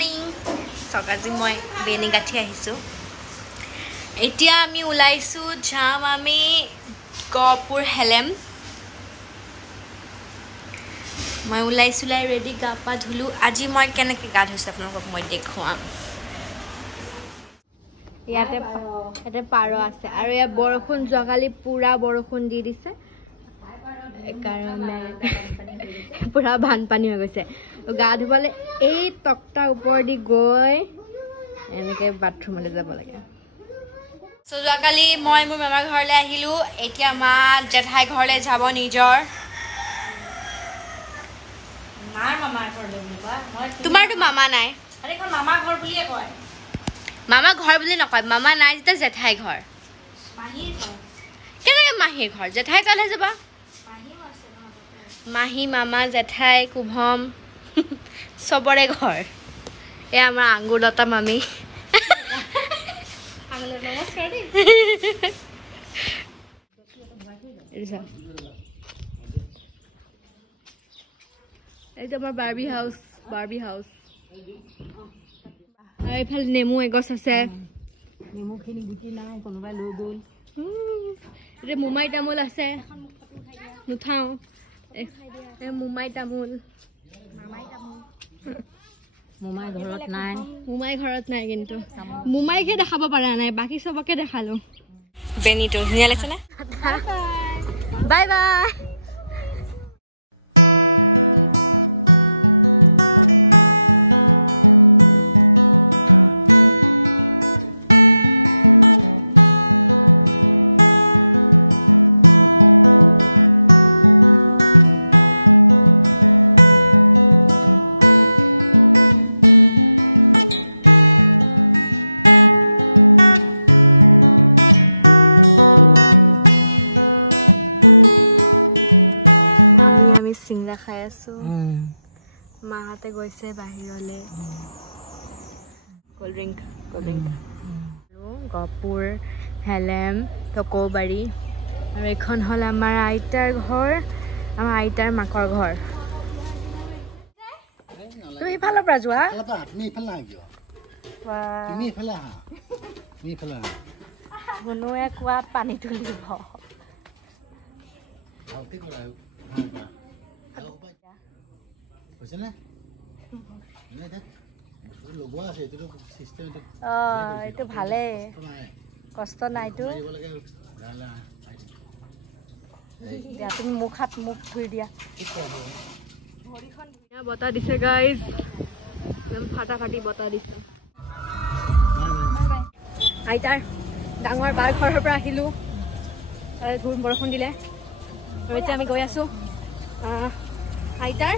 morning সকাজি মই বেনি গাঠি আহিছো এতিয়া আমি উলাইছো যাম আমি গপুৰ হেলেম মই উলাইছো লাই ৰেডি গাপা ধুলু আজি মই কেনেকে গা ধুইছো আপোনাক মই দেখুৱাম ইয়াতে পাৰো আছে আৰু ইয়া বৰখুন জগালি পুৰা বৰখুন দি দিছে কাৰণে পুৰা বানপানী হৈ গৈছে গা ধুবলে এই তক্তা ওপৰ দি গৈ এনেকে বাথৰুমলৈ যাব লাগে সো জগালি মই মোৰ মামা ঘৰলৈ আহিলো এতিয়া মা জেঠাই ঘৰলৈ যাব নিজৰ মাৰ মামা ঘৰলৈ বুলিবা তোমাৰটো মামা নাই আৰে কোন মামা ঘৰ বুলিয়ে কয় মামা ঘৰ বুলি নকয় মামা নাই যেটা জেঠাই ঘৰ মাহিৰ ঘৰ কেনেকে মাহিৰ ঘৰ জেঠাই কালে যাবা মাহি মামা জেঠাই কুভম সবৰে ঘৰ এ আমাৰ আঙ্গুলতা মামি আঙ্গুল নমস্কাৰ দেই এইটো আমাৰ বাৰ্বি হাউস এইফালে নেমু এগছ আছে নেমুখিনি গুটি নাই কোনোবাই লৈ গ'ল ৰে মুমাই তামোল আছে নুঠাও এ মুমাই তামোল মুমাই ঘৰত নাই কিন্তু মুমাইকে দেখাব পাৰা নাই বাকি সবকে দেখালো বেনিটো ধুনীয়া লাগিছে না বাই বাই মাহাতে গৈছে বাহিৰলে কোল্ড ড্ৰিংক গপুৰ হেলেম টকৌবাৰী আৰু এখন হল আমাৰ আইতাৰ ঘৰ আমাৰ আইতাৰ মাকৰ ঘৰ তুমি ইফালৰ পৰা যোৱা তুমি ইফালে আহিবা তুমি ইফালে আহা বনোৱে খোৱা পানী তুলিব হৈছে না নাই দেখ লগোৱা আছে এটো সিস্টেম এটো ভালে কষ্ট নাইতো মাৰিব লাগে গালা এই তুমি মুখাত মুখ ধুই দিয়া ভৰিখন ধুইয়া বতা দিছে গাইস একদম ফাটাফাটি বতা দিছে বাই বাই আইতাৰ ডাঙৰ বাৰ ঘৰৰ পৰা আহিলো ধুম বৰষুণ দিলে আৰু এতিয়া আমি গৈ আছো আইতাৰ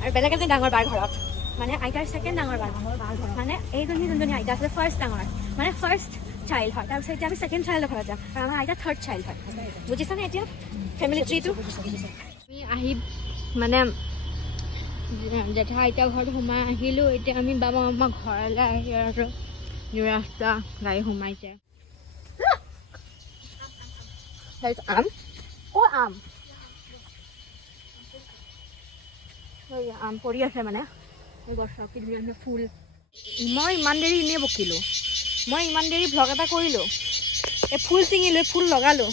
আৰু বেলেগ এজন ডাঙৰ বাৰ ঘৰত মানে আইতাৰ সেকেন্ড ডাঙৰ বাৰ ঘৰ মানে এইজনী যোনজনী আইতা আছে ফাৰ্ষ্ট ডাঙৰ মানে ফাৰ্ষ্ট চাইল্ড হয় তাৰপিছত এতিয়া আমি সেকেন্ড চাইল্ডৰ ঘৰত যাম আৰু আমাৰ আইতা থাৰ্ড চাইল্ড হয় বুজিছানে এতিয়া ফেমিলি ট্ৰিটো আমি আহি মানে জেঠা আইতা ঘৰত সোমাই আহিলোঁ এতিয়া আমি বাবা মামা ঘৰলৈ আহি আৰু ৰাস্তা গাড়ী সোমাইছে আম আম আম পৰি আছে মানে গছক কি ধুনীয়া ফুল মই ইমান দেৰি এনেই বকিলোঁ মই ইমান দেৰি ভ্লগ এটা কৰিলোঁ এই ফুল ছিঙিলোঁ ফুল লগালোঁ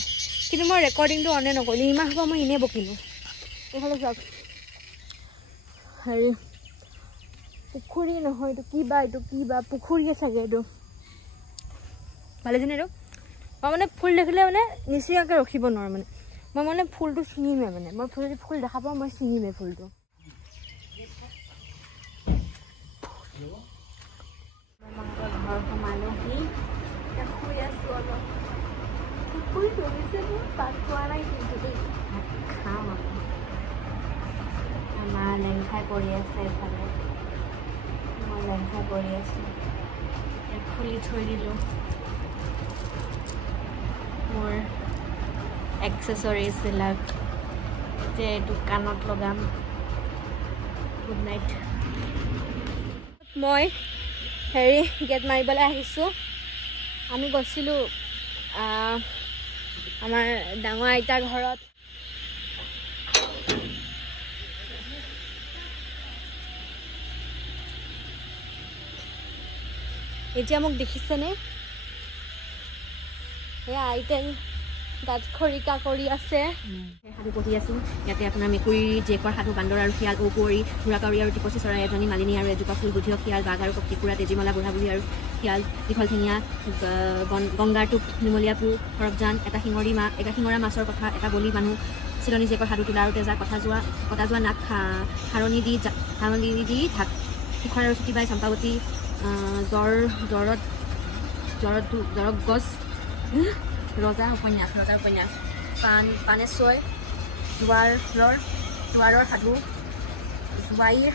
কিন্তু মই ৰেকৰ্ডিংটো অনে নকৰিলোঁ ইমান সময় মই এনেই বকিলোঁ এইফালে চাওক হেৰি পুখুৰী নহয় এইটো কিবা পুখুৰীয়ে চাগে এইটো ভালেছেনে এইটো মই মানে ফুল দেখিলে মানে নিচিনাকৈ ৰখিব নোৱাৰোঁ মানে মই মানে ফুলটো ছিঙিমেই মানে মই যদি ফুল দেখা পাওঁ মই ছিঙিমেই ফুলটো মানুহি শুই আছো অলপ শুই ধৰিছে পাত পোৱা নাই কিন্তু খাম আৰু মা লেংঠা কৰি আছে মই লেংঠা কৰি আছোঁ খুলি থৈ দিলোঁ মোৰ এক্সেচৰিজবিলাক যে দোকানত লগাম গুড নাইট মই হেৰি গেট মাৰিবলৈ আহিছোঁ আমি গৈছিলোঁ আমাৰ ডাঙৰ আইতাৰ ঘৰত এতিয়া মোক দেখিছেনে এয়া আইটেম দাঁত খৰিকা কৰি আছে সাধু পঢ়ি আছোঁ ইয়াতে আপোনাৰ মেকুৰী জীয়েকৰ সাধু বান্দৰ আৰু শিয়াল ঔকুঁৱৰী ঢোঁৰাকাউৰী আৰু টিপচী চৰাই এজনী মালিনী আৰু এজোপা ফুল বুধিয়ক শিয়াল বাঘ আৰু কেঁকুৰা তেজীমলা বুঢ়া বুঢ়ী আৰু শিয়াল দীঘল ঠেঙীয়া গংগাৰ টোপ নিমলীয়া পু সৰবজান এটা শিঙৰা মাছৰ কথা এটা বলি মানুহ চিলনী জীয়েকৰ সাধু তোলা আৰু তেজা কটা যোৱা নাক হাৰণি দি ঢাক শিখৰ আৰু চুটিবাই চম্পাৱতী জ্বৰত গছ ৰজাৰ উপন্যাস পানেশ্বৰ জোৱাৰৰ সাধু জোৱাইৰ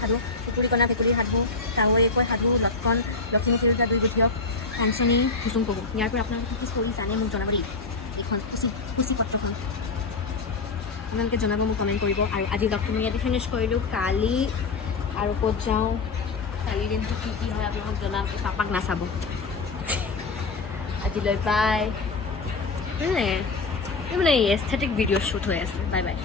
সাধু কুকুৰীকণা ভেকুলীৰ সাধু তাৱৈকৈ সাধু লটকন লখিমী তিৰোতা দুই বুধিয়ক কাঞ্চনী ভুচুং পহু ইয়াৰ পৰা আপোনালোকে কি ষ্টৰী জানে মোক জনাব দেই এইখন সূচীপত্ৰখন আপোনালোকে জনাব মোক কমেণ্ট কৰিব আৰু আজি ব্লগটো মই ইয়াতে ফিনিছ কৰিলোঁ কালি আৰু ক'ত যাওঁ কালি দিনটো কি হয় আপোনালোকক জনাম পাপাক নাচাব আজিলৈ বাই মানে এস্থেটিক ভিডিঅ' শ্বুট হৈ আছে বাই বাই